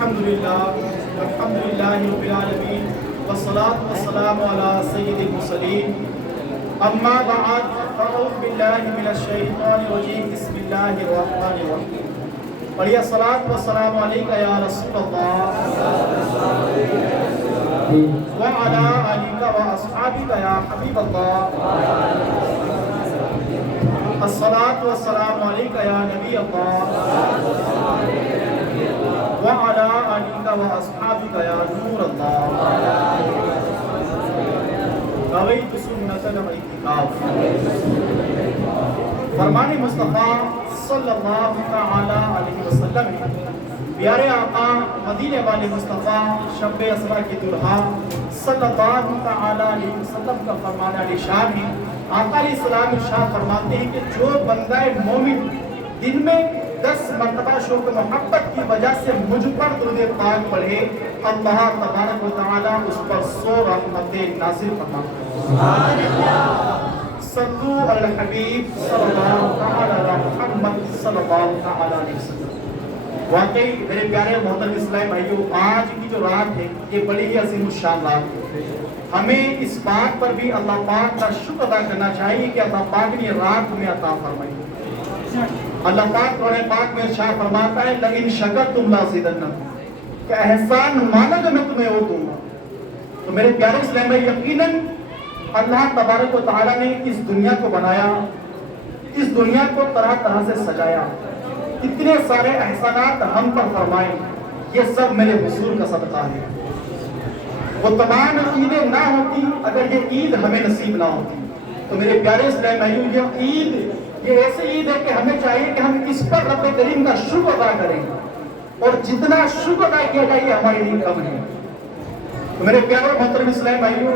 الحمدللہ رب العالمین والصلاة والسلام علی سید المرسلین اما بعد فاعوذ باللہ من الشیطان الرجیم بسم اللہ الرحمن الرحیم پڑھیے الصلاة والسلام علیکہ یا رسول اللہ وعلی آلکہ واصحابکہ یا حبیب اللہ الصلاة والسلام علیکہ یا نبی اللہ وعلى آلك وأصحابك يا نور الله رويت سنة الاعتكاف فرمان مصطفیٰ صلی اللہ علیہ وسلم پیارے آقا مدینے والے مصطفیٰ شب اسرا کی دلہا صلی اللہ علیہ وسلم کا فرمان علی شان ہے۔ آقا علیہ السلام ارشاد فرماتے ہیں کہ جو بندہ مومن دن میں 10 مرتبہ شوق محبت کی وجہ سے مجھ پر درود پاک پڑھے، اللہ تبارک و تعالیٰ اس پر 100 رحمتیں نازل فرماتے ہیں۔ سبحان اللہ۔ صلو علی الحبیب صلی اللہ علی محمد صلی اللہ علیہ وسلم۔ واقعی میرے پیارے محترم اسلامی بھائیوں، آج کی جو رات ہے یہ بڑی ہی عظیم الشان رات ہے۔ ہمیں اس بات پر بھی اللہ پاک کا شکر ادا کرنا چاہیے کہ اللہ پاک نے یہ رات ہمیں عطا فرمائی۔ اللہ پاک قرآن پاک میں ارشاد فرماتا ہے لئن شکرتم لازیدنکم، کہ احسان مانا جو میں تمہیں اور دوں گا۔ تو میرے پیارے اسلام میں یقیناً اللہ تبارک و تعالیٰ نے اس دنیا کو بنایا، اس دنیا کو طرح طرح سے سجایا، اتنے سارے احسانات ہم پر فرمائے، یہ سب میرے حضور کا صدقہ ہے۔ وہ تمام عیدیں نہ ہوتی اگر یہ عید ہمیں نصیب نہ ہوتی۔ تو میرے پیارے اسلام بھائیوں، یہ ایسے عید ہے کہ ہمیں چاہیے کہ ہم اس پر رب کریم کا شکر ادا کریں، اور جتنا شکر ادا کیا جائے یہ ہمارے لیے کم ہے۔ تو میرے پیارے محترم اسلامی بھائیوں،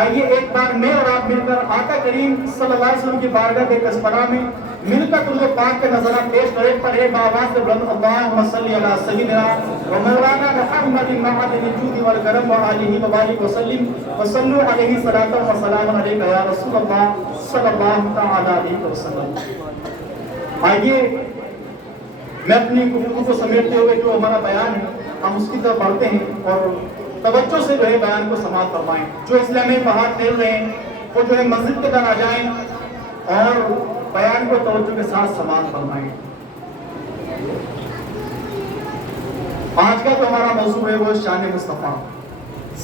آئیے ایک بار میں اور آپ مل کر آقا کریم صلی اللہ علیہ وسلم کی بارگاہ کسپرا میں مل کر درود پاک کا نظرہ پیش کریں۔ پڑھے بآواز سے بلند اللہم صلی علی سیدنا و مولانا محمد معدن الجود والکرم وآلہ وبارک وسلم وصلو علیہ صلاۃ و سلام علیکہ یا رسول اللہ صلی اللہ علیہ وسلم۔ آئیے میں اپنی گفتگو کو سمیٹتے ہوئے جو ہمارا بیان ہے ہم اس کی طرف بڑھتے ہیں، اور توجہ سے جو ہے بیان کو سماعت فرمائیں۔ جو اسلامی باہر ٹھہر رہے ہیں وہ جو ہے مسجد کے در آ جائیں اور بیان کو توجہ کے ساتھ سماعت فرمائیں۔ آج کا جو ہمارا موضوع ہے وہ شان مصطفیٰ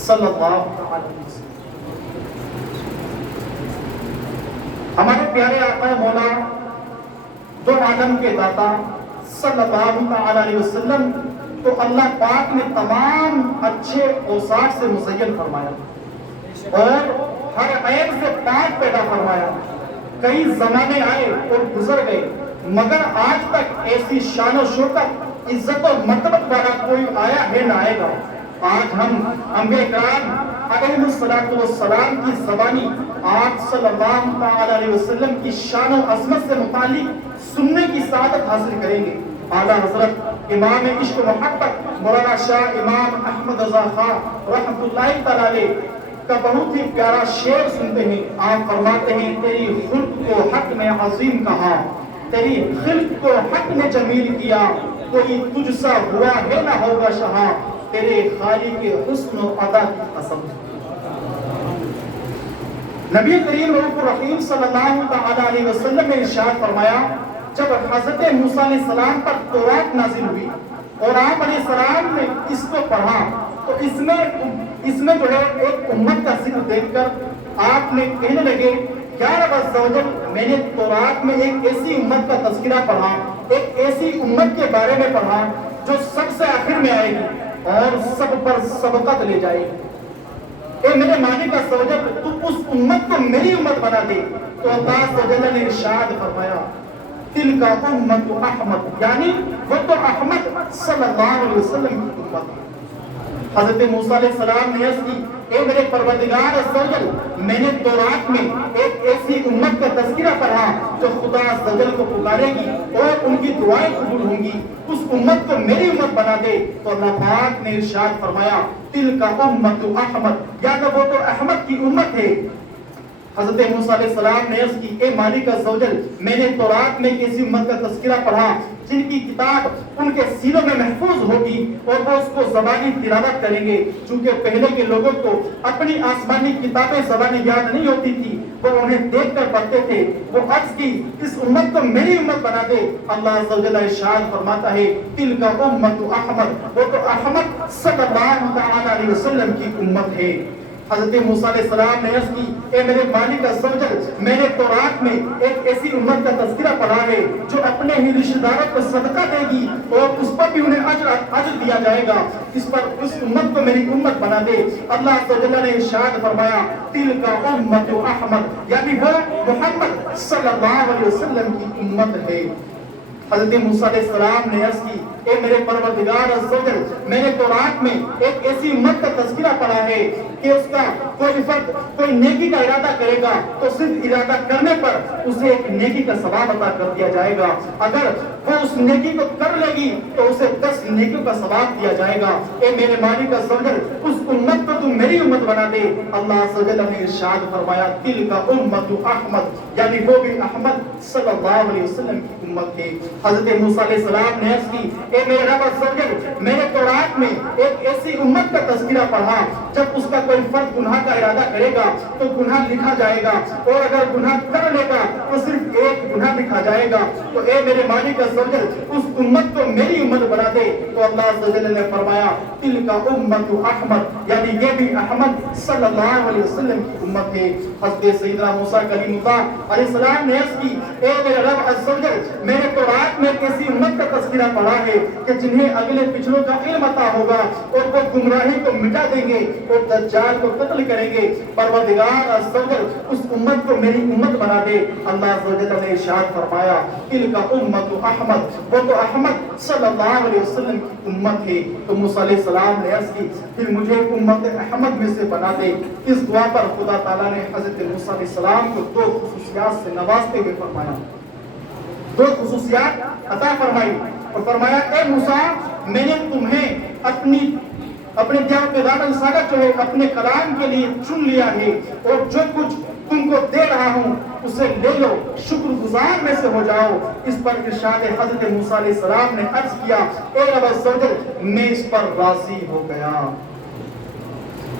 صلی اللہ علیہ وسلم۔ ہمارے پیارے آقا مولا دو عالم کے داتا صلی اللہ علیہ وسلم تو اللہ پاک نے تمام اچھے اوصاف سے مزین فرمایا اور ہر عیب سے پاک پیدا فرمایا۔ کئی زمانے آئے اور گزر گئے مگر آج تک ایسی شان و شوکت، عزت و مرتبت والا کوئی آیا ہے نہ آئے گا۔ آج ہم انبیاء کرام علیہ السلام کی زبانی آپ صلی اللہ علیہ وسلم کی شان و عظمت سے متعلق سننے کی سعادت حاصل کریں گے۔ اعلیٰ حضرت امام عشق و محبت مولانا شاہ امام احمد رضا خان رحمۃ اللہ تعالیٰ علیہ کا بہت ہی پیارا شعر سنتے ہیں۔ آپ فرماتے ہیں تیری خلق کو حق نے عظیم کہا، تیری خلق کو حق نے جمیل کیا، کوئی تجھ سا ہوا ہے نہ ہوگا شہاں، تیرے خالق کے حسن و عطا کی قسم۔ نبی کریم رؤوف الرحیم صلی اللہ علیہ وسلم نے ارشاد فرمایا جب حضرت موسیٰ علیہ السلام پر تورات نازل ہوئی اور آپ علیہ السلام نے اس کو پڑھا تو اس میں جو ہے ایک امت کا ذکر دیکھ کر آپ نے کہنے لگے یا رب عز و جل، میں نے تورات میں ایک ایسی امت کا تذکرہ پڑھا، ایک ایسی امت کے بارے میں پڑھا جو سب سے آخر میں آئے گی اور سب پر سبقت لے جائے گی۔ اے میرے مالک عز و جل، تو اس امت کو میری امت بنا دے۔ تو اللہ عز و جل نے ارشاد فرمایا تلک امت احمد، یعنی وہ تو احمد صلی اللہ علیہ وسلم کی امت ہے۔ حضرت موسیٰ علیہ السلام نے عرض کی اے میرے پروردگار عز و جل، میں نے تورات میں ایک ایسی امت کا تذکرہ پڑھا جو خدا عز و جل کو پکارے گی اور ان کی دعائیں قبول ہوں گی، اس امت کو میری امت بنا دے۔ تو اللہ پاک نے ارشاد فرمایا تلک امت احمد، یعنی وہ تو احمد کی امت ہے۔ حضرت موسیٰ علیہ السلام نے عرض کی اے مالک الزوجل میں نے تورات میں ایسی امت کا تذکرہ پڑھا جن کی کتاب ان کے سینوں میں محفوظ ہوگی اور وہ اس کو زبانی تلاوت کریں گے، چونکہ پہلے کے لوگوں کو اپنی آسمانی کتابیں زبانی یاد نہیں ہوتی تھی، وہ انہیں دیکھ کر پڑھتے تھے۔ وہ عرض کی اس امت کو میری امت بنا دے۔ اللہ عز و جل ارشاد فرماتا ہے تلک امت احمد، وہ تو احمد صلی اللہ تعالی علیہ وسلم کی امت ہے۔ حضرت موسیٰ علیہ السلام نے عرض کی اے میرے مالک عز و جل میں نے تورات میں ایک ایسی امت کا تذکرہ پڑھا ہے جو اپنے ہی رشتہ داروں کو صدقہ دے گی اور اس پر بھی انہیں اجر دیا جائے گا، اس امت کو میری امت بنا دے۔ اللہ عز و جل نے ارشاد فرمایا تلک امت احمد، یعنی وہ محمد صلی اللہ علیہ وسلم کی امت ہے۔ حضرت موسیٰ علیہ السلام نے عرض کی اے میرے پروردگار عز و جل میں نے تورات میں ایک ایسی امت کا تذکرہ پڑھا ہے کہ اس کا کوئی فرد کوئی نیکی کا ارادہ کرے گا تو صرف ارادہ کرنے پر اسے ایک نیکی کا ثواب عطا کر دیا جائے گا، اگر وہ اس نیکی کو کر لے گی تو اسے 10 نیکیوں کا ثواب دیا جائے گا۔ اے میرے مالک عز و جل اس امت کو تو میری امت بنا دے۔ اللہ عز و جل نے ارشاد فرمایا تلک امت احمد، یعنی وہ بھی احمد صلی اللہ علیہ وسلم کی امت ہے۔ حضرت موسیٰ علیہ السلام نے عرض کی اے میرے رب عز و جل میں نے تورات میں ایک ایسی امت کا تذکرہ پڑھا جب اس کا کوئی فرد گناہ کا ارادہ کرے گا تو گناہ لکھا جائے گا، اور اگر گناہ کر لے گا تو صرف ایک گناہ لکھا جائے گا۔ تو اے میرے مالک عز و جل اس امت کو میری امت بنا دے۔ تو اللہ عز و جل نے فرمایا تلک امت احمد، یعنی یہ بھی احمد صلی اللہ علیہ وسلم کی امت ہے۔ حضرت سیدنا موسیٰ کلیم اللہ علیہ السلام نے عرض کی اے میرے رب عز و جل میں نے تورات میں ایسی امت کا تذکرہ پڑھا ہے کہ جنہیں اگلے پچھلوں کا علم عطا ہوگا اور وہ گمراہی کو مٹا دیں گے اور دجال کو قتل کریں گے۔ پروردگار عز و جل اس امت کو میری امت بنا دے۔ اللہ عز و جل نے ارشاد فرمایا تلک امت احمد، وہ تو احمد صلی اللہ علیہ وسلم کی امت ہے۔ تو موسیٰ علیہ السلام نے عرض کی پھر مجھے امت احمد میں سے بنا دے۔ اس دعا پر خدا تعالیٰ نے حضرت موسیٰ علیہ السلام کو 2 خصوصیات سے نوازتے ہوئے فرمایا، 2 خصوصیات عطا فرمائی اور فرمایا اے موسیٰ میں نے تمہیں اپنے دیوان پیغام رسالت جو ہے اپنے کلام کے لیے چن لیا ہے، اور جو کچھ تم کو دے رہا ہوں اسے لے لو، شکر گزار میں سے ہو جاؤ۔ اس پر ارشاد حضرت موسیٰ علیہ السلام نے عرض کیا اے رب عز و جل میں اس پر راضی ہو گیا۔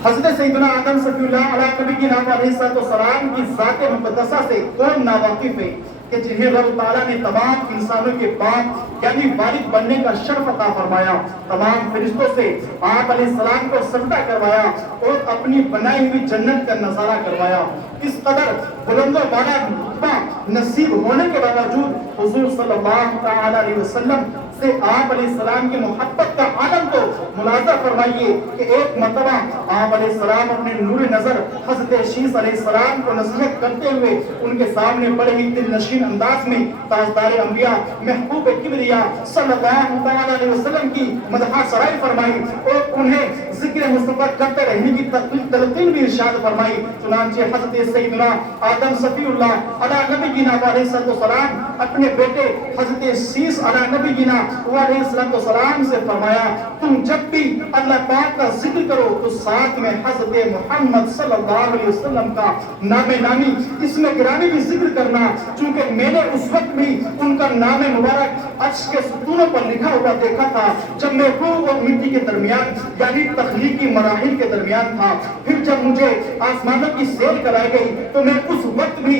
حضرت سیدنا آدم صفی اللہ علیہ نبی کی نام علیہ السلام کی ذات مقدسہ سے کون ناواقف ہے کہ جنہیں رب تعالیٰ نے تمام انسانوں کے باپ یعنی والد بننے کا شرف عطا فرمایا، تمام فرشتوں سے آپ علیہ السلام کو سجدہ کروایا اور اپنی بنائی ہوئی جنت کا نظارہ کروایا۔ اس قدر بلند و بالا رتبہ نصیب ہونے کے باوجود حضور صلی اللہ تعالی علیہ وسلم سے آپ علیہ السلام کی محبت کا عالم کو ملاحظہ فرمائیے کہ ایک مرتبہ آپ علیہ السلام اپنے نور نظر حضرت شیس علیہ السلام کو نصیحت کرتے ہوئے ان کے سامنے بڑے ہی دل نشین انداز میں تاجدار انبیاء محبوب کبریا صلی اللہ تعالی علیہ وسلم کی مدح سرائی فرمائی اور انہیں ذکر مصطفیٰ کرتے رہنے کی تلقین بھی ارشاد فرمائی۔ چنانچہ حضرت سیدنا آدم صفی اللہ علیہ نبی جینا علیہ السلام اپنے بیٹے حضرت شیس علیہ نبی جینا علیہ السلام سے فرمایا تم جب بھی اللہ پاک کا ذکر کرو تو ساتھ میں حضرت محمد صلی اللہ علیہ وسلم کا نام نامی اس میں گرامی بھی ذکر کرنا، چونکہ میں نے اس وقت بھی ان کا نام مبارک عرش کے ستونوں پر لکھا ہوا دیکھا تھا جب میں روح اور مٹی کے درمیان یعنی تخلیقی مراحل کے درمیان تھا۔ پھر جب مجھے آسمانوں کی سیر کرائی گئی تو میں اس وقت بھی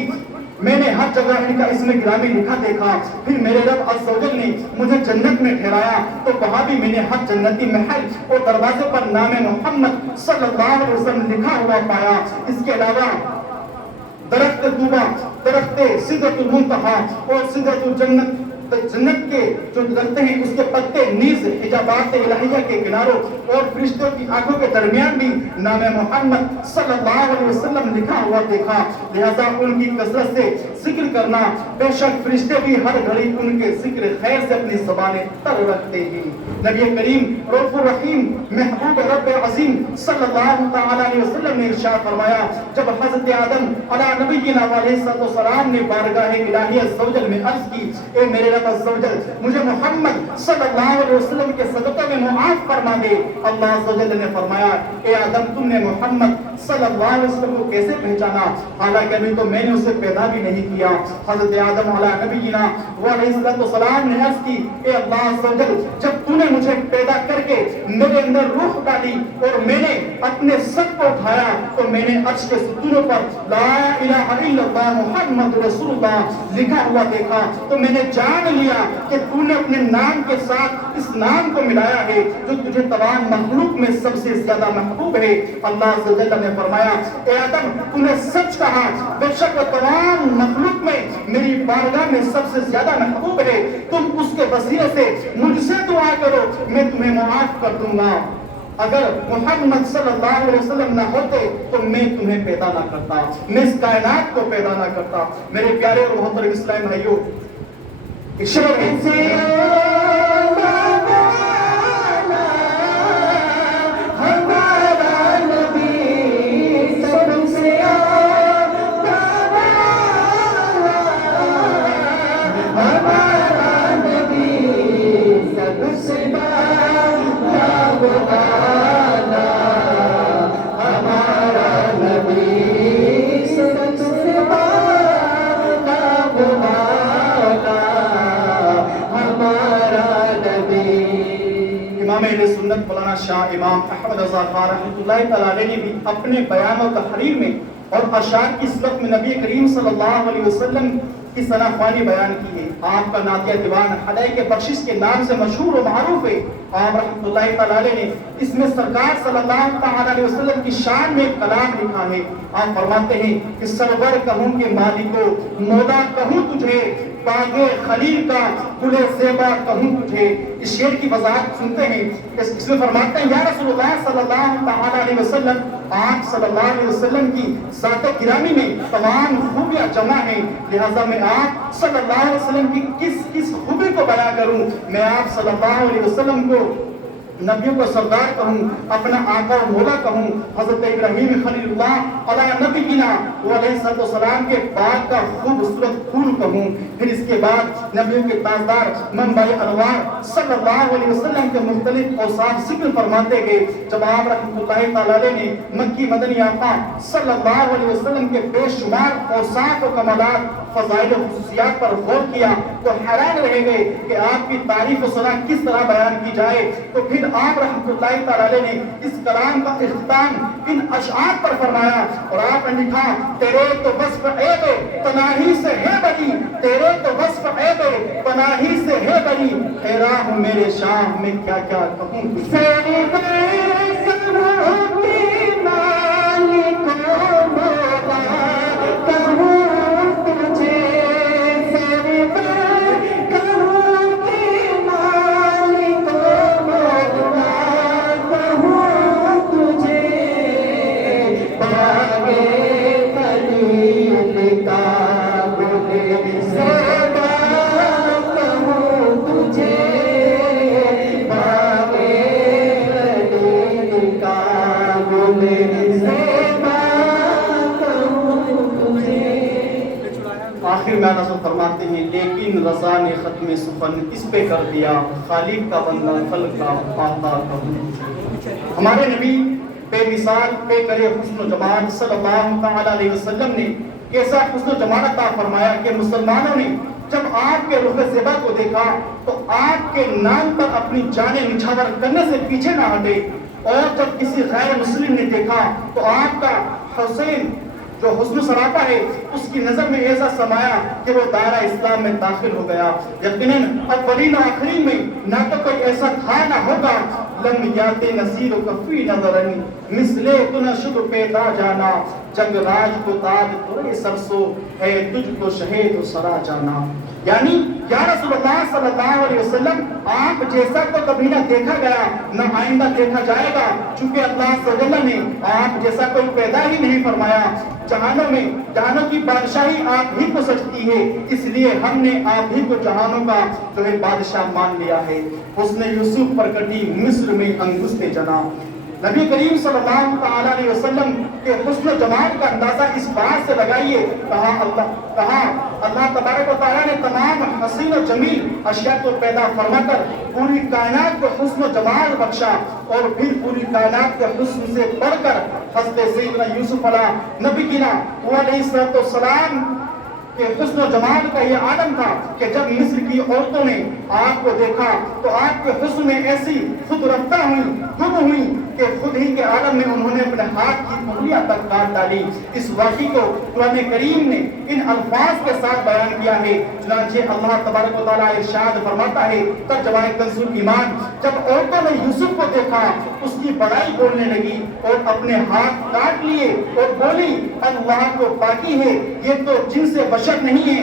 میں نے ہر جگہ ان کا اسم گرامی لکھا دیکھا۔ پھر میرے رب عز و جل نے مجھے جنت میں ٹھہرایا تو وہاں بھی میں نے ہر جنتی محل اور دروازے پر نام محمد صلی اللہ علیہ وسلم لکھا ہوا پایا۔ اس کے علاوہ درخت طوبہ، درخت سدرۃ المنتہا اور سدرۃ الجنت جنت کے جو درخت ہیں اس کے پتے نیز حجابات الہیہ کے کناروں اور فرشتوں کی آنکھوں کے درمیان بھی نام محمد صلی اللہ علیہ وسلم لکھا ہوا دیکھا۔ لہذا ان کی کثرت سے ذکر کرنا، بے شک فرشتے بھی ہر گھڑی ان کے ذکر خیر سے اپنی زبانیں تر رکھتے ہیں۔ نبی کریم رؤوف الرحیم محبوب رب عظیم صلی اللہ تعالی علیہ وسلم نے ارشاد فرمایا جب حضرت آدم علیہ نبینا علیہ السلام نے بارگاہ الہی عز و جل میں عرض کی اے میرے رب عز و جل مجھے محمد صلی اللہ علیہ وسلم کے صدقہ میں معاف فرما دے، اللہ عز و جل نے فرمایا اے آدم تم نے محمد صلی اللہ علیہ وسلم کو کیسے پہچانا، حالانکہ ابھی تو میں نے اسے پیدا بھی نہیں کیا۔ حضرت آدم علیہ نبینا وہ علیہ السلام نے عرض کی، اے اللہ عز و جل، جب تو نے مجھے پیدا کر کے میرے اندر روح ڈالی اور میں نے اپنے سر کو اٹھایا تو میں نے عرش کے ستونوں پر لا الہ الا اللہ محمد رسول اللہ لکھا ہوا دیکھا، تو میں نے جان لیا کہ تو نے اپنے نام کے ساتھ اس نام کو ملایا ہے جو تجھے تمام مخلوق میں سب سے زیادہ محبوب ہے۔ اللہ عز و جل نے فرمایا، اے آدم تو نے سچ کہا، بے شک تمام مخلوق میں میری بارگاہ میں سب سے زیادہ محبوب ہے، تم اس کے وسیلے سے مجھ سے دعا کرو میں تمہیں معاف کر دوں گا۔ اگر محمد صلی اللہ علیہ وسلم نہ ہوتے تو میں تمہیں پیدا نہ کرتا، میں اس کائنات کو پیدا نہ کرتا۔ میرے پیارے اور محترم اسلام بھائیوں، سنت مولانا شاہ امام احمد رضا خان رحمۃ اللہ تعالیٰ علیہ نے بھی اپنے بیان و تحریر میں اور اشعار کی صورت میں نبی کریم صلی اللہ علیہ وسلم کی ثنا خوانی بیان کی ہے۔ آپ کا نعتیہ دیوان ہدایت بخشش کے نام سے مشہور و معروف ہے۔ آپ رحمۃ اللہ تعالیٰ علیہ نے اس میں سرکار صلی اللہ تعالیٰ علیہ وسلم کی شان میں ایک کلام لکھا ہے۔ آپ فرماتے ہیں کہ سرور کہوں کہ مالکو، مولا کہوں تجھے، باغ خلیل کا گل زیبا کہوں تجھے۔ اس شعر کی وضاحت سنتے ہیں، اس میں فرماتے ہیں، یا رسول اللہ صلی اللہ تعالیٰ علیہ وسلم، آپ صلی اللہ علیہ وسلم کی ذات گرامی میں تمام خوبیاں جمع ہیں، لہذا میں آپ صلی اللہ علیہ وسلم کی کس خوبی کو بیان کروں؟ میں آپ صلی اللہ علیہ وسلم کو نبیوں کو سردار کہوں، اپنا آقا و مولا کہوں، حضرت ابراہیم خلیل اللہ علیہ نبینا و علیہ السلام کے بعد کا خوبصورت پھول کہوں، پھر اس کے بعد نبیوں کے تاجدار منبع انوار صلی اللہ علیہ وسلم کے مختلف اوصاف ذکر فرماتے گئے۔ جب آپ رحمۃ اللہ تعالیٰ علیہ نے مکی مدنی آقا صلی اللہ علیہ وسلم کے بے شمار اوصاف و کمالات، فضائل و خصوصیات پر غور کیا تو حیران رہ گئے کہ آپ کی تعریف و ثنا کس طرح بیان کی جائے۔ تو پھر آپ رحمۃ اللہ تعالیٰ علیہ نے اس کلام کا اختتام ان اشعار پر فرمایا اور آپ نے لکھا، تیرے تو وصف عیب پناہی سے ہے بری، تیرے تو وصف عیب پناہی سے ہے بری، حیران ہوں میرے شاہ میں کیا کیا کہوں تجھے۔ آخر میں نظر فرماتے ہیں، لیکن رضا نے ختم سخن اس پہ کر دیا، خالق کا بندہ خلق کا آقا کہوں۔ ہمارے نبی بے مثال بے کرے حسن و جمال صلی اللہ تعالیٰ علیہ وسلم نے کیسا حسن و جمال عطا فرمایا کہ مسلمانوں نے جب آپ کے رخ زیبا کو دیکھا تو آپ کے نام پر اپنی جانیں نچھاور کرنے سے پیچھے نہ ہٹے، اور جب کسی غیر مسلم نے دیکھا تو آپ کا حسین جو حسن سراپا ہے اس کی نظر میں ایسا سمایا کہ وہ دائرہ اسلام میں داخل ہو گیا۔ یقیناً اولین و آخرین میں نہ تو کوئی ایسا تھا نہ ہوگا، لم یات نصیر و کفی نظرن مثلے تنشد پیدا جانا، جنگ راج کو تاج توڑے سرسو ہے تجھ کو شہید و سرا جانا۔ یعنی یا رسول اللہ صلی اللہ علیہ وسلم، آپ جیسا تو کبھی نہ دیکھا گیا نہ آئندہ دیکھا جائے گا، چونکہ اللہ صلی اللہ علیہ وسلم نے آپ جیسا کوئی پیدا ہی نہیں فرمایا۔ جہانوں میں جہانوں کی بادشاہی آپ ہی کو سجتی ہے، اس لیے ہم نے آپ ہی کو جہانوں کا جو ہے بادشاہ مان لیا ہے۔ حسن یوسف پر کٹی مصر میں انگشت جنا۔ نبی کریم صلی اللہ تعالیٰ علیہ وسلم کے حسن و جمال کا اندازہ اس بات سے لگائیے، کہا اللہ تبارک و تعالیٰ نے تمام حسین و جمیل اشیاء کو پیدا فرما کر پوری کائنات کو حسن و جمال بخشا، اور پھر پوری کائنات کے حسن سے بڑھ کر حضرت سیدنا یوسف علیہ نبینا علیہ السلام کہ حسن و جمال کا یہ عالم تھا کہ جب مصر کی عورتوں نے آپ کو دیکھا تو آپ کے حسن میں ایسی خود رفتہ ہوئی، گم ہوئی کہ خود ہی کے عالم میں انہوں نے اپنے ہاتھ کی انگلیاں تک کاٹ ڈالی۔ اس واقعے کو قرآن کریم نے ان الفاظ کے ساتھ بیان کیا ہے، چنانچہ اللہ تبارک و تعالیٰ ارشاد فرماتا ہے ترجمہ کنز ایمان، جب عورتوں نے یوسف کو دیکھا اس کی بڑائی بولنے لگی اور اپنے ہاتھ کاٹ لیے اور بولی اللہ کو پاکی ہے، یہ تو جن سے بشر نہیں ہے،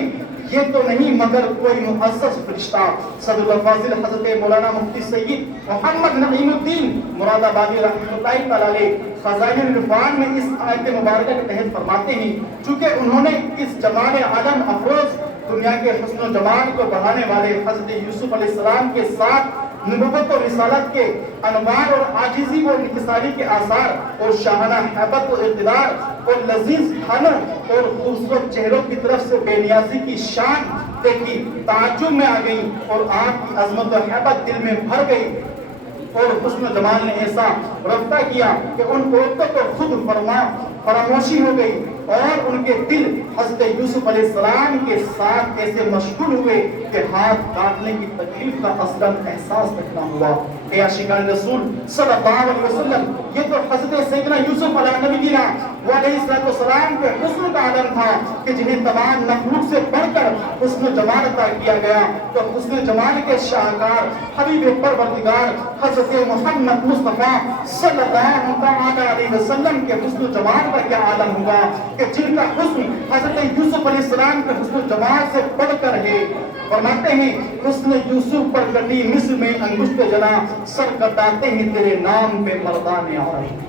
یہ تو نہیں مگر کوئی معزز فرشتہ۔ صدر الفاضل حضرت مولانا مفتی سید محمد نعیم الدین مراد آبادی رحمۃ اللہ تعالی علیہ خزائن العرفان میں اس آیت مبارکہ کے تحت فرماتے ہیں، چونکہ انہوں نے اس جمال عالم افروز دنیا کے حسن و جمال کو بڑھانے والے حضرت یوسف علیہ السلام کے ساتھ نبوت و رسالت کے انوار اور عاجزی و انکساری کے آثار اور شاہانہ ہیبت و اقتدار اور لذیذ کھانوں اور خوبصورت چہروں کی طرف سے بے نیازی کی شان دیکھی، تعجب میں آ گئی اور آپ کی عظمت و ہیبت دل میں بھر گئی اور حسن و جمال نے ایسا رفتہ کیا کہ ان عورتوں کو خود فراموشی ہو گئی اور ان کے دل حضرت یوسف علیہ السلام کے ساتھ ایسے مشغول ہوئے کہ ہاتھ کاٹنے کی تکلیف کا اصلاً احساس تک نہ ہوا۔ اے عاشقان رسول صلی اللہ علیہ وسلم، یہ تو حضرت سیدنا یوسف علیہ نبینا علیہ السلام کے حسن کا عالم تھا کہ جنہیں تمام مخلوق سے بڑھ کر حسن و جمال عطا کیا گیا، تو حسن جمال کے شاہکار حبیب پروردگار حضرت محمد مصطفیٰ صلی اللہ علیہ وسلم کے حسن و جمال کا کیا عالم ہوگا کہ جن کا حسن حضرت یوسف علیہ السلام کے حسن و جمال سے بڑھ کر ہے۔ فرماتے ہیں حسن یوسف پر کٹی مصر میں انگشت جنا، سر کٹاتے ہیں تیرے نام پہ مردان عرب۔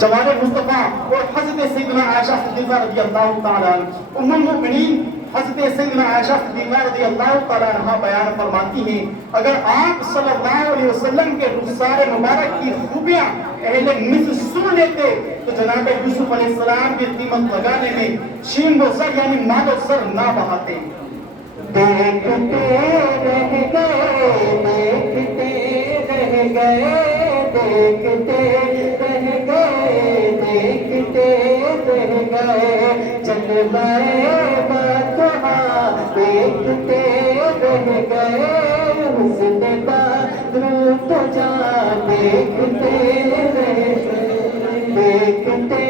جمال مصطفیٰ اور حضرت سیدنا عائشہ صدیقہ رضی اللہ تعالیٰ ام المؤمنین حضرت سیدنا عائشہ صدیقہ رضی اللہ تعالیٰ عنہ بیان فرماتی ہیں، اگر آپ صلی اللہ علیہ وسلم کے رخسار مبارک کی خوبیاں اہل مصر سن لیتے تو جناب یوسف علیہ السلام کی قیمت لگانے میں شین و سر یعنی مال و سر نہ بہاتے۔ دیکھتے رہ گئے، دیکھتے رہ گئے، دیکھتے رہ گئے، دیکھتے رہ گئے، جلوۂ بادشاہ دیکھتے رہ گئے، حسن بدر تجا دیکھتے رہ گئے، دیکھتے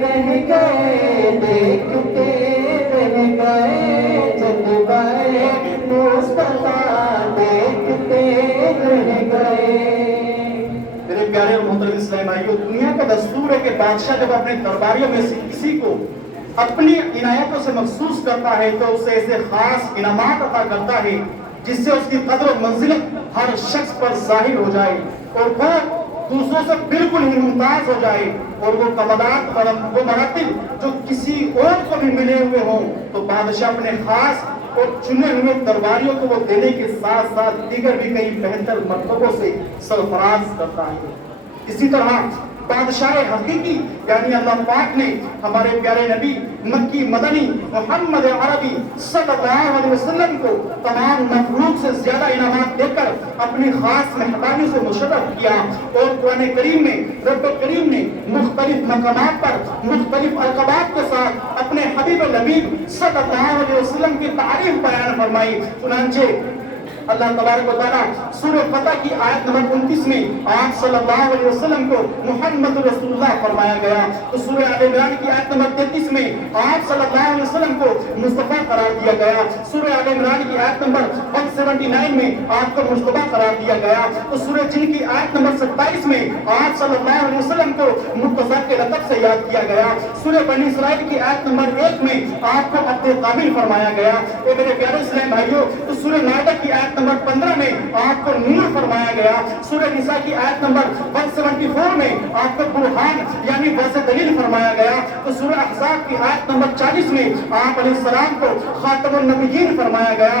رہ گئے، دیکھتے رہ گئے، جلوۂ مصطفیٰ دیکھتے رہ گئے۔ میرے پیارے اور محترم اسلامی بھائیو، دنیا کا دستور ہے کہ بادشاہ جب اپنے درباریوں میں سے کسی کو اپنی عنایتوں سے مخصوص کرتا ہے تو اسے ایسے خاص انعامات عطا کرتا ہے جس سے اس کی قدر و منزلت ہر شخص پر ظاہر ہو جائے اور وہ دوسروں سے بالکل ہی ممتاز ہو جائے، اور وہ کمالات وہ مراتب جو کسی اور کو بھی ملے ہوئے ہوں تو بادشاہ اپنے خاص اور چنے ہوئے درباریوں کو وہ دینے کے ساتھ ساتھ دیگر بھی کئی بہتر مرتبوں سے سرفراز کرتا ہے۔ اسی طرح بادشاہ حقیقی یعنی اللہ پاک نے ہمارے پیارے نبی مکی مدنی محمد عربی صلی اللہ علیہ وسلم کو تمام مخلوق سے زیادہ انعامات دے کر اپنی خاص مہربانی سے مشرف کیا، اور قرآن کریم میں رب کریم نے مختلف مقامات پر مختلف القابات کے ساتھ اپنے حبیب لبیب صلی اللہ علیہ وسلم کی تعریف بیان فرمائی۔ چنانچہ اللہ تبارک و تعالیٰ سورہ فتح کی آیت نمبر 29 میں آپ صلی اللہ علیہ وسلم کو محمد رسول اللہ فرمایا گیا، تو سورہ آل عمران کی آیت نمبر 33 میں آپ صلی اللہ علیہ وسلم کو مصطفیٰ قرار دیا گیا، سورہ آل عمران کی آیت نمبر 179 میں آپ کو مصطفیٰ قرار دیا گیا، تو سورہ جن کی آیت نمبر 27 میں آپ صلی اللہ علیہ وسلم کو مرتضیٰ کے لقب سے یاد کیا گیا، سورہ بنی اسرائیل کی آیت نمبر 1 میں آپ کو عبد قابل فرمایا گیا۔ اے میرے پیارے اسلام بھائیوں، تو سورہ مائدہ کی آیت نمبر 15 میں آپ کو نور فرمایا گیا، سورہ نساء کی آیت نمبر 174 میں آپ کو برہان یعنی واضح دلیل فرمایا گیا، تو سورہ احزاب کی آیت نمبر 40 میں آپ علیہ السلام کو خاتم النبیین فرمایا گیا،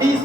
30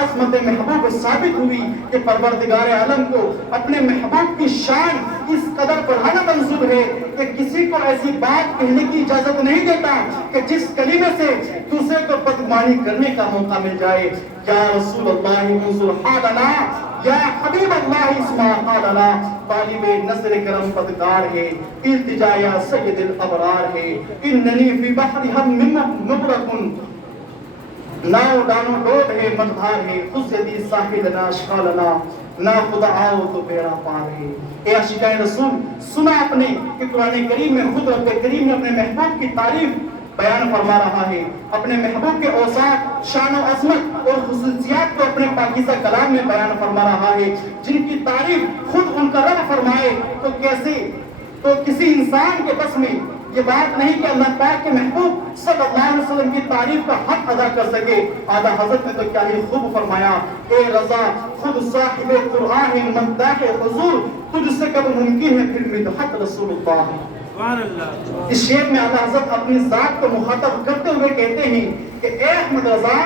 عظمت محبوب ثابت ہوئی کہ پروردگار عالم کو اپنے محبوب کی شان اس قدر بڑھانا منظور ہے کہ کسی کو ایسی بات کہنے کی اجازت نہیں دیتا کہ جس کلمے سے دوسرے کو بدگمانی کرنے کا موقع مل جائے. یا رسول اللہ منظور حالنا، یا حبیب اللہ اسما قالنا، طالب نظر کرم پدگار ہے، التجا یا سید الابرار ہے. اننی فی بحر ہم مغرقن، ناؤ ڈانو ڈوب ہے مدھار ہے، خود یدی ساحلنا اشغالنا، نہ خدا آؤ تو بیڑا پار ہے. اے عاشقان رسول، سنا آپ نے کہ قرآن کریم میں خود رب کریم نے اپنے محبوب کی تعریف بیان فرما رہا ہے. اپنے محبوب کے اوصاف، شان و عظمت اور خصوصیات کو اپنے پاکیزہ کلام میں بیان فرما رہا ہے، جن کی تعریف خود ان کا رب فرمائے تو کسی انسان کے بس میں یہ بات نہیں کہ اللہ پاک کے محبوب صلی اللہ علیہ وسلم کی تعریف کا حق ادا کر سکے. آدھا حضرت نے تو کیا ہی خوب فرمایا، اے رضا خود صاحب قرآن ممداح حضور، تجھ سے کب ممکن ہے پھر مدحت رسول اللہ. اس شعر میں اعلیٰ حضرت اپنی ذات کو مخاطب کرتے ہوئے کہتے ہیں کہ اے احمد رضا،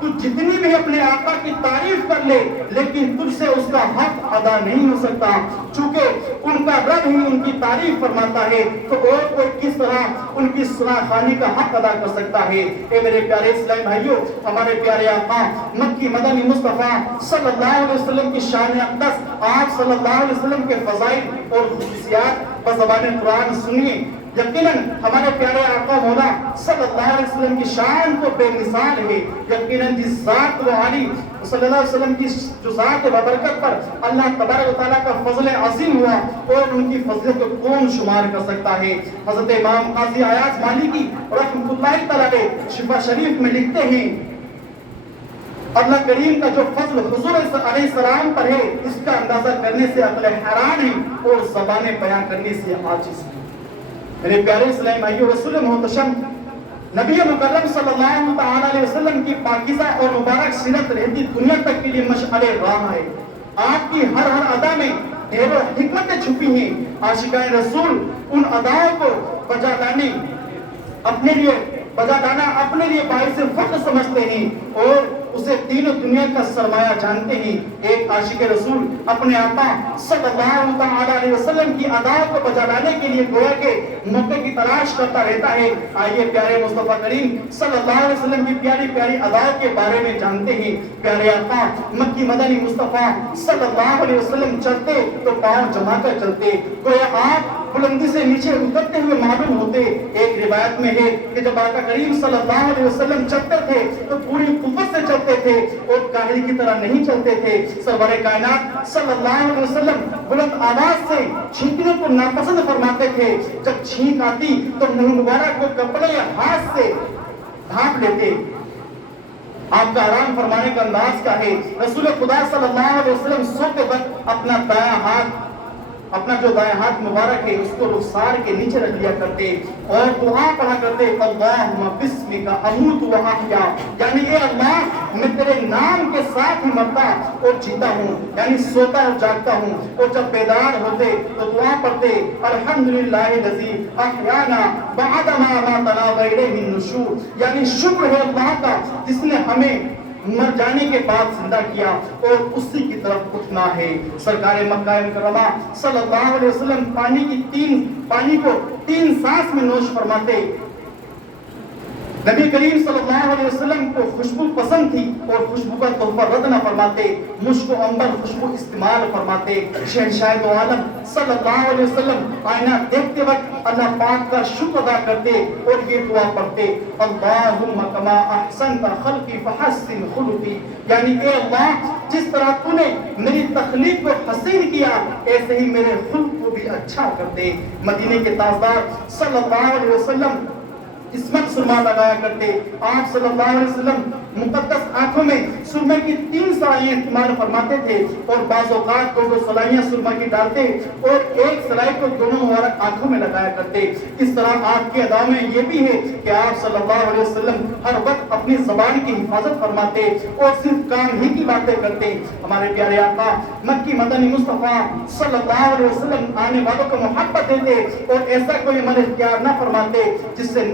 تو جتنی بھی اپنے آقا کی تعریف کر لے لیکن تجھ سے اس کا حق ادا نہیں ہو سکتا، چونکہ ان کا رب ہی ان کی تعریف فرماتا ہے تو اور کوئی کس طرح ان کی سنا خانی کا حق ادا کر سکتا ہے. اے میرے پیارے اسلامی بھائیوں، ہمارے پیارے آقا مکی مدنی مصطفیٰ صلی اللہ علیہ وسلم کی شان اقدس، آپ صلی اللہ علیہ وسلم کے فضائل اور خصوصیات بزبان قرآن سنیے. یقیناً ہمارے پیارے آقا مولا صلی اللہ علیہ وسلم کی شان تو بے مثال ہے. یقیناً جس ذات و علی صلی اللہ علیہ وسلم کی جو ذات و برکت پر اللہ تبارک و تعالیٰ کا فضل عظیم ہوا اور ان کی فضلت کو کون شمار کر سکتا ہے. حضرت امام قاضی عیاض مالکی رحمۃ اللہ تعالیٰ شفا شریف میں لکھتے ہیں، اللہ کریم کا جو فضل حضور علیہ السلام پر ہے اس کا اندازہ کرنے سے عقل حیران ہے اور زبانیں بیان کرنے سے عاجز ہے. میرے پیارے اسلامی بھائیوں، رسول محتشم نبی مکرم صلی اللہ تعالی علیہ وسلم کی پاکیزہ اور مبارک سیرت رہتی دنیا تک کے لیے مشعل راہ ہے. آپ کی ہر ادا میں ڈھیروں حکمتیں چھپی ہیں. عاشقان رسول ان اداؤں کو بجا لانا اپنے لیے باعث فخر سمجھتے ہیں اور اسے دین و دنیا کا سرمایہ جانتے ہیں. ایک عاشق رسول اپنے آقا صلی اللہ تعالی علیہ وسلم کی اداؤں کو بجا لانے کے لیے گویا کہ موقع کی تلاش کرتا رہتا ہے. آئیے پیارے مصطفیٰ کریم صلی اللہ علیہ وسلم کی پیاری پیاری اداؤں کے بارے میں جانتے ہیں. پیارے آقا مکی مدنی مصطفیٰ صلی اللہ علیہ وسلم چلتے تو پاؤں جما کر چلتے، گویا آپ بلندی سے نیچے اترتے ہوئے معلوم ہوتے. ایک روایت میں ہے کہ جب آقا کریم صلی اللہ علیہ وسلم چلتے تھے تو پوری قوت سے چلتے تھے اور کاہل کی طرح نہیں چلتے تھے. سرور کائنات صلی اللہ علیہ وسلم بلند آواز سے چھینکنے کو ناپسند فرماتے تھے. جب چھینک آتی تو منہ مبارک کو کپڑے یا ہاتھ سے ڈھانپ لیتے. آپ کا آرام فرمانے کا انداز کیا ہے. رسول خدا صلی اللہ علیہ وسلم سوتے وقت اپنا جو دائیں ہاتھ مبارک ہے اس کو رخسار کے نیچے رکھ لیا کرتے اور دعا پڑھا کرتے، اللہم بسمک اموت و احیا، یعنی اے اللہ میں تیرے نام کے ساتھ ہی مرتا اور جیتا ہوں، یعنی سوتا اور جاگتا ہوں. اور جب بیدار ہوتے تو دعا پڑھتے، الحمدللہ الذی احیانا بعد ما اماتنا و الیہ النشور، یعنی شکر ہے اللہ کا جس نے ہمیں مر جانے کے بعد زندہ کیا اور اسی کی طرف اٹھنا ہے. سرکار مکہ مکرمہ صلی اللہ علیہ وسلم پانی کو 3 سانس میں نوش فرماتے. نبی کریم صلی اللہ علیہ وسلم کو خوشبو پسند تھی اور خوشبو کا تحفہ رد نہ فرماتے، مشک و عنبر خوشبو استعمال فرماتے. شہنشاہ دو عالم صلی اللہ علیہ وسلم آئینہ دیکھتے وقت اللہ پاک کا شکر ادا کرتے اور یہ دعا پڑھتے، اللہم کما احسنت خلقی فحسن خلقی، یعنی اے اللہ جس طرح تو نے میری تخلیق کو حسین کیا ایسے ہی میرے خلق کو بھی اچھا کر دے. مدینے کے تاجدار صلی اللہ علیہ وسلم عصمت سرما لگایا کرتے. آپ صلی اللہ علیہ وسلم مقدس آنکھوں میں سرمے کی 3 سلائیاں استعمال فرماتے تھے اور بعض اوقات 2 سلائیاں سرما کی ڈالتے اور ایک سلائی کو دونوں مبارک آنکھوں میں لگایا کرتے. اس طرح آپ کے ادا میں یہ بھی ہے کہ آپ صلی اللہ علیہ وسلم ہر وقت اپنی زبان کی حفاظت فرماتے اور صرف کام ہی کی باتیں کرتے. ہمارے پیارے آقا مکی مدنی مصطفیٰ صلی اللہ علیہ وسلم آنے والوں کو محبت دیتے اور ایسا کوئی عمل اختیار نہ فرماتے جس سے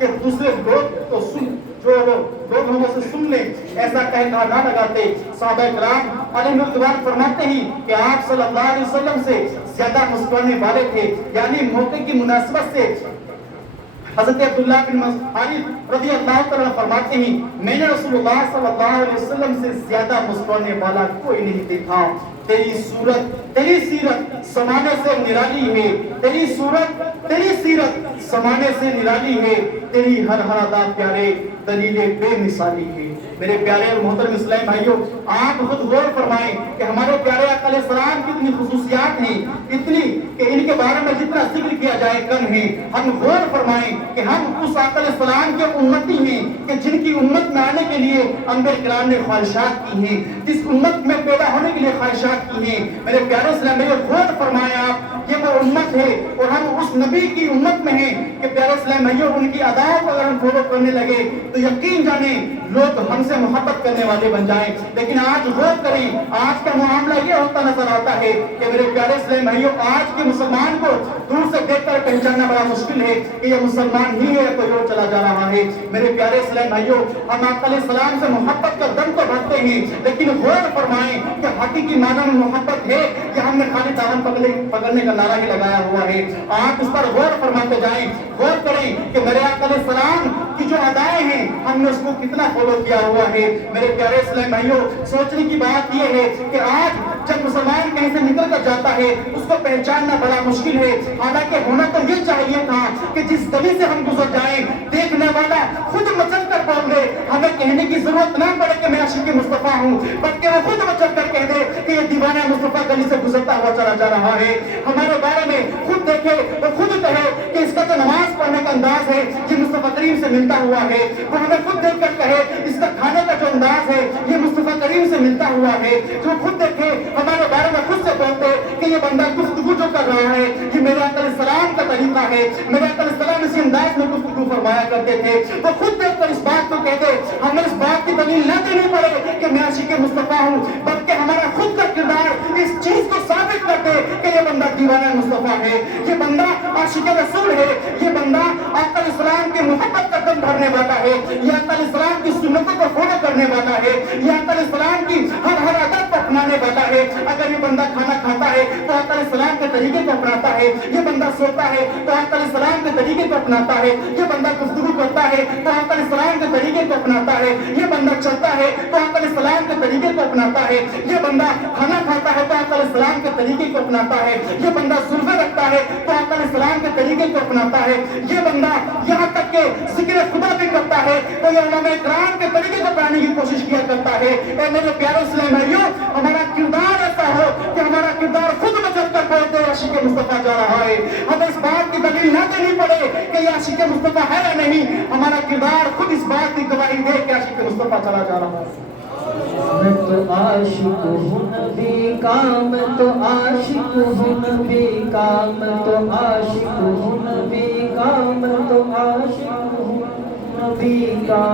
کہ دوسرے لوگ تو سن جو لوگ ہم سے سن لیں ایسا کہنا نہ لگاتے. صحابہ کرام علیہ رضوان فرماتے ہیں کہ آپ صلی اللہ علیہ وسلم سے زیادہ مسکرانے والے تھے. یعنی موقع کی مناسبت سے حضرت عبداللہ بن عارف رضی اللہ تعالیٰ فرماتے ہیں میں نے رسول اللہ صلی اللہ علیہ وسلم سے زیادہ مسکرانے والا کوئی نہیں دیکھا. تیری صورت تیری سیرت زمانے سے نرالی ہے. تیری صورت تیری سیرت زمانے سے نرالی ہے. تیری ہر ہر ادا پیارے دلیل بے مثالی ہے. میرے پیارے اور محترم اسلام بھائیوں آپ خود غور فرمائیں کہ ہمارے پیارے آقا علیہ السلام کی اتنی خصوصیات ہیں اتنی کہ ان کے بارے میں جتنا ذکر کیا جائے کم ہے. ہم غور فرمائیں کہ ہم اس آقا علیہ السلام کے امتی ہیں کہ جن کی امت میں آنے کے لیے انبیاء کرام نے خواہشات کی ہیں, جس امت میں پیدا ہونے کے لیے خواہشات کی ہیں. میرے پیارے اسلام بھائیوں غور فرمائیں آپ یہ وہ امت ہے اور ہم اس نبی کی امت میں ہیں کہ پیارے اسلام بھائیوں ان کی اداؤں کو اگر ہم فالو کرنے لگے تو یقین جانیں لوگ ہم سے محبت کرنے والے بن جائیں. لیکن آج غور کریں آج کا معاملہ یہ ہوتا نظر آتا ہے کہ میرے پیارے اسلام بھائیوں آج کے مسلمان کو دور سے دیکھ کر پہچاننا بڑا مشکل ہے کہ یہ مسلمان ہی ہے یا کوئی اور چلا جا رہا ہے. میرے پیارے اسلام بھائیوں ہم آقا علیہ السلام سے محبت کا دم تو بھرتے ہیں لیکن غور فرمائیں کہ حقیقی معنی میں محبت ہے کہ ہم نے خالی دامن پکڑنے کا نعرہ ہی لگایا ہوا ہے. آپ اس پر غور فرماتے جائیں غور کریں کہ میرے آقا علیہ السلام کی جو ادائیں ہیں ہم نے اس کو کتنا فالو کیا ہوا ہے. میرے پیارے اسلام بھائیوں سوچنے کی بات یہ ہے کہ آج جب مسلمان کہیں سے نکل کر جاتا ہے اس کو پہچاننا بڑا مشکل ہے. حالانکہ ہونا تو یہ چاہیے تھا کہ جس گلی سے ہم گزر جائیں دیکھنے والا خود مچل کر بول دے, ہمیں کہنے کی ضرورت نہ پڑے کہ میں عاشق مصطفیٰ ہوں بلکہ وہ خود مچل کر کہہ دے کہ یہ دیوانہ مصطفیٰ گلی سے گزرتا ہوا چلا جا رہا ہے. ہمارے بارے میں خود دیکھے اور خود کہے کہ اس کا جو نماز پڑھنے کا انداز ہے یہ مصطفیٰ کریم سے ملتا ہوا ہے. وہ ہمیں خود دیکھ کر کہے اس کا کھانے کا جو انداز ہے یہ مصطفیٰ کریم سے ملتا ہوا ہے. جو خود دیکھے ہمارے بارے میں خود سے بولتے کہ یہ بندہ گفتگو جو کر رہا ہے یہ میرے آقا علیہ السلام کا طریقہ ہے, میرے آقا علیہ السلام اسی انداز میں گفتگو فرمایا کرتے تھے. وہ خود دیکھ کر اس بات کو کہتے ہمیں اس بات کی دلیل نہ دینی پڑے کہ میں عاشق مصطفیٰ ہوں بلکہ ہمارا خود کا کردار اس چیز کو ثابت کر دے کہ یہ بندہ دیوانہ مصطفیٰ ہے, یہ بندہ عاشق رسول ہے, یہ بندہ آقا علیہ السلام کی محبت کا دم بھرنے والا ہے, یہ آقا علیہ السلام کی سنتوں کو فالو کرنے والا ہے, یہ آقا علیہ السلام کی ہر ہر عادت کو اپنانے والا ہے. اگر یہ بندہ کھانا کھاتا ہے تو آقا علیہ السلام کے طریقے کو اپناتا ہے, یہ بندہ سوتا ہے تو آقا علیہ السلام کے طریقے کو اپناتا ہے, یہ بندہ گفتگو کرتا ہے تو آقا علیہ السلام کے طریقے کو اپناتا ہے, یہ بندہ چلتا ہے تو آقا علیہ السلام کے طریقے کو اپناتا ہے, یہ بندہ کھانا کھاتا ہے تو آقا علیہ السلام کے طریقے کو اپناتا ہے, یہ بندہ سلفے رکھتا ہے تو آقا علیہ السلام کے طریقے کو اپناتا ہے, یہ بندہ یہاں تک کہ ذکر خدا بھی کرتا ہے تو یہ علماء کرام کے طریقے کو اپنانے کی کوشش کیا کرتا ہے. اے میرے پیارے اسلام بھائیوں ہمارا کردار ایسا ہو کہ ہمارا کردار خود مچل کر بولتے عاشق مصطفیٰ جا رہا ہے. ہمیں اس بات کی دلیل نہ دینی پڑے کہ یہ عاشق مصطفیٰ ہے یا نہیں, ہمارا کردار خود اس بات کی گواہی دے کہ عاشق مصطفیٰ چلا جا رہا ہے. میں تو عاشق ہوں نبی کا, میں تو عاشق ہوں نبی کا, میں تو عاشق ہوں نبی کا, میں تو عاشق ہوں نبی کا.